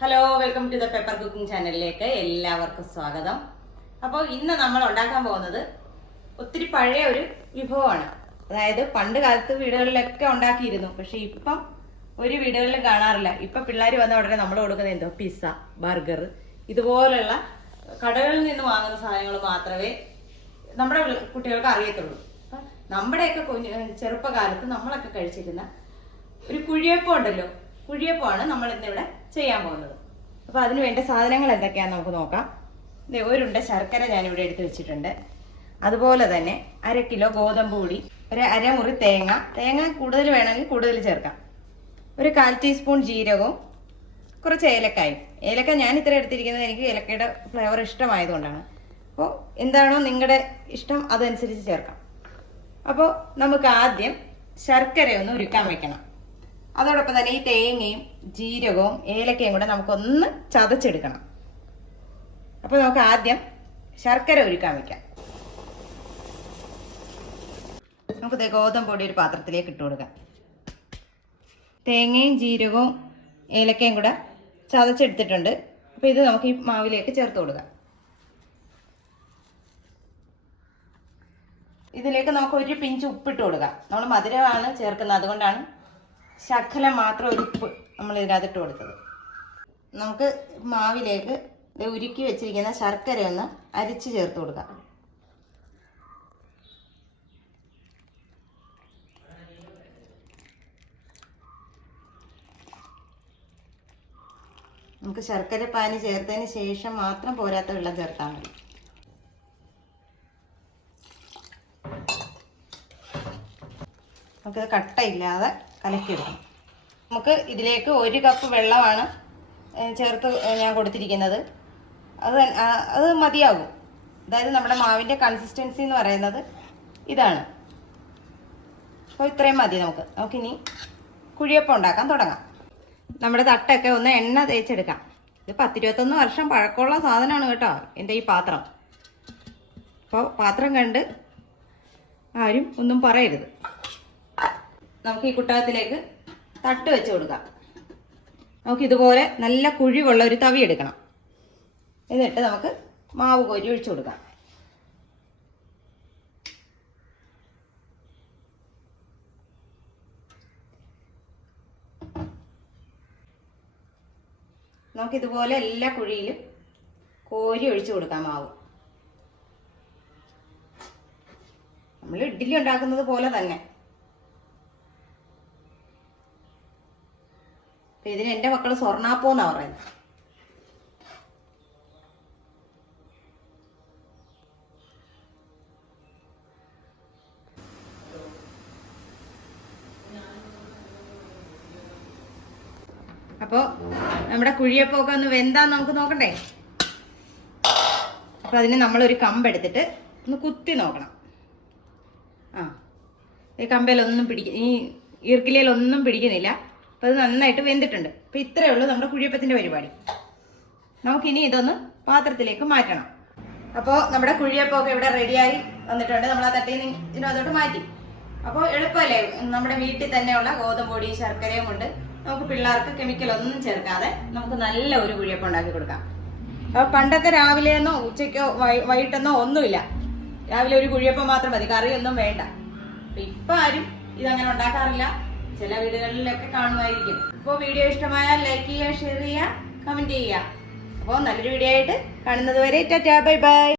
Hello welcome to the pepper cooking ചാനലിലേക്ക് എല്ലാവർക്കും സ്വാഗതം. അപ്പോൾ ഇന്ന് നമ്മൾ ഉണ്ടാക്കാൻ പോകുന്നത് ഒത്തിരി പഴയ ഒരു വിഭവമാണ്. അതായത് പണ്ട് കാലത്ത് വീടുകളിലൊക്കെ ഉണ്ടാക്കിയിരുന്നു. പക്ഷെ ഇപ്പം ഒരു വീടുകളിലും കാണാറില്ല. ഇപ്പം പിള്ളേർ വന്ന ഉടനെ നമ്മൾ കൊടുക്കുന്ന എന്തോ? പിസ്സ ബർഗർ ഇതുപോലുള്ള കടകളിൽ നിന്ന് വാങ്ങുന്ന സാധനങ്ങൾ മാത്രമേ നമ്മുടെ കുട്ടികൾക്ക് അറിയത്തുള്ളൂ. അപ്പം നമ്മുടെയൊക്കെ ചെറുപ്പകാലത്ത് നമ്മളൊക്കെ കഴിച്ചിരുന്ന ഒരു കുഴിയപ്പം ഉണ്ടല്ലോ? കുഴിയപ്പമാണ് നമ്മൾ ഇന്നിവിടെ ചെയ്യാൻ പോകുന്നത്. അപ്പൊ അതിന് വേണ്ട സാധനങ്ങൾ എന്തൊക്കെയാണെന്ന് നമുക്ക് നോക്കാം. ഒരുണ്ട ശർക്കര ഞാനിവിടെ എടുത്ത് വെച്ചിട്ടുണ്ട്. അതുപോലെ തന്നെ അര കിലോ ഗോതമ്പ് പൊടി ഒരു അരമുറി തേങ്ങ. തേങ്ങ കൂടുതൽ വേണമെങ്കിൽ കൂടുതൽ ചേർക്കാം. ഒരു കാൽ ടീസ്പൂൺ ജീരകവും കുറച്ച് ഏലക്കായും. ഏലക്ക ഞാൻ ഇത്ര എടുത്തിരിക്കുന്നത് എനിക്ക് ഏലക്കയുടെ ഫ്ലേവർ ഇഷ്ടമായതുകൊണ്ടാണ്. അപ്പോൾ എന്താണോ നിങ്ങളുടെ ഇഷ്ടം അതനുസരിച്ച് ചേർക്കാം. അപ്പോൾ നമുക്ക് ആദ്യം ശർക്കര ഒന്ന് ഉരുക്കാൻ വെക്കണം. അതോടൊപ്പം തന്നെ ഈ തേങ്ങയും ജീരകവും ഏലക്കയും കൂടെ നമുക്കൊന്ന് ചതച്ചെടുക്കണം. അപ്പോൾ നമുക്ക് ആദ്യം ശർക്കര ഒരുക്കാൻ വെക്കാം. നമുക്ക് ദേ ഗോതമ്പ് പൊടി ഒരു പാത്രത്തിലേക്ക് ഇട്ട് കൊടുക്കാം. തേങ്ങയും ജീരകവും ഏലക്കയും കൂടെ ചതച്ചെടുത്തിട്ടുണ്ട്. അപ്പോൾ ഇത് നമുക്ക് ഈ മാവിലേക്ക് ചേർത്ത് കൊടുക്കാം. ഇതിലേക്ക് നമുക്ക് ഒരു പിഞ്ച് ഉപ്പിട്ട് കൊടുക്കാം. നമ്മൾ മധുരമാണ് ചേർക്കുന്നത്. അതുകൊണ്ടാണ് ശകലം മാത്രം ഒരു ഉപ്പ് നമ്മൾ ഇതിനകത്തിട്ട് കൊടുത്തത്. നമുക്ക് മാവിലേക്ക് ഉരുക്കി വെച്ചിരിക്കുന്ന ശർക്കര ഒന്ന് അരിച്ച് ചേർത്ത് കൊടുക്കാം. നമുക്ക് ശർക്കര പാനി ചേർത്തതിന് ശേഷം മാത്രം പോരാത്ത വെള്ളം ചേർത്താൽ മതി. നമുക്കിത് കട്ടയില്ലാതെ കലക്കിയെടുക്കണം നമുക്ക് ഇതിലേക്ക് ഒരു കപ്പ് വെള്ളമാണ് ചേർത്ത് ഞാൻ കൊടുത്തിരിക്കുന്നത്. അത് അത് മതിയാകും. അതായത് നമ്മുടെ മാവിന്റെ കൺസിസ്റ്റൻസി എന്ന് പറയുന്നത് ഇതാണ്. അപ്പോൾ ഇത്രയും മതി നമുക്ക്. നമുക്കിനി കുഴിയപ്പം ഉണ്ടാക്കാൻ തുടങ്ങാം. നമ്മുടെ തട്ടൊക്കെ ഒന്ന് എണ്ണ തേച്ചെടുക്കാം. ഇത് പത്തിരുപത്തൊന്ന് വർഷം പഴക്കമുള്ള സാധനമാണ് കേട്ടോ എന്റെ ഈ പാത്രം. അപ്പോൾ പാത്രം കണ്ട് ആരും ഒന്നും പറയരുത്. നമുക്ക് ഈ കുട്ടകത്തിലേക്ക് തട്ട് വെച്ച് കൊടുക്കാം. നമുക്ക് ഇതുപോലെ നല്ല കുഴിവുള്ള ഒരു തവി എടുക്കണം. എന്നിട്ട് നമുക്ക് മാവ് കോരി ഒഴിച്ചു കൊടുക്കാം. നമുക്കിതുപോലെ എല്ലാ കുഴിയിലും കോരി ഒഴിച്ചു കൊടുക്കാം മാവ്. നമ്മൾ ഇഡ്ഡലി ഉണ്ടാക്കുന്നത് പോലെ തന്നെ. അപ്പൊ ഇതിന് എന്റെ മക്കൾ സ്വർണാപ്പോ എന്നാ പറയുന്നത്. അപ്പോൾ നമ്മുടെ കുഴിയപ്പൊക്കെ ഒന്ന് വെന്താന്ന് നമുക്ക് നോക്കണ്ടേ? അപ്പോൾ അതിന് നമ്മളൊരു കമ്പെടുത്തിട്ട് ഒന്ന് കുത്തി നോക്കണം. ആ. ഈ കമ്പയിലൊന്നും പിടിക്ക ഈ ഈർക്കിലയിലൊന്നും പിടിക്കുന്നില്ല. അപ്പോൾ അത് നന്നായിട്ട് വെന്തിട്ടുണ്ട്. അപ്പോൾ ഇത്രയേ ഉള്ളൂ നമ്മുടെ കുഴിയപ്പത്തിന്റെ പരിപാടി. നമുക്കിനി ഇതൊന്ന് പാത്രത്തിലേക്ക് മാറ്റണം. അപ്പോൾ നമ്മുടെ കുഴിയപ്പമൊക്കെ ഇവിടെ റെഡിയായി വന്നിട്ടുണ്ട്. നമ്മൾ ആ തട്ടിയിൽ നിന്ന് ഇതിനകത്തോട്ട് മാറ്റി. അപ്പോൾ എളുപ്പമല്ലേ? നമ്മുടെ വീട്ടിൽ തന്നെയുള്ള ഗോതമ്പൊടി ശർക്കരയും കൊണ്ട് നമുക്ക് പിള്ളേർക്ക് കെമിക്കൽ ഒന്നും ചേർക്കാതെ നമുക്ക് നല്ല ഒരു കുഴിയപ്പം ഉണ്ടാക്കി കൊടുക്കാം. അപ്പോൾ പണ്ടൊക്കെ രാവിലെയെന്നോ ഉച്ചയ്ക്കോ വൈകിട്ടെന്നോ ഒന്നുമില്ല. രാവിലെ ഒരു കുഴിയപ്പം മാത്രം മതി. കറിയൊന്നും വേണ്ട. അപ്പം ഇപ്പൊ ആരും ഇതങ്ങനെ ഉണ്ടാക്കാറില്ല. ചില വീടുകളിലൊക്കെ കാണുമായിരിക്കും. അപ്പോൾ വീഡിയോ ഇഷ്ടമായാൽ ലൈക്ക് ചെയ്യുക ഷെയർ ചെയ്യുക കമന്റ് ചെയ്യുക. അപ്പോൾ നല്ലൊരു വീഡിയോ ആയിട്ട് കാണുന്നത് വരെ ടാറ്റാ ബൈ ബൈ.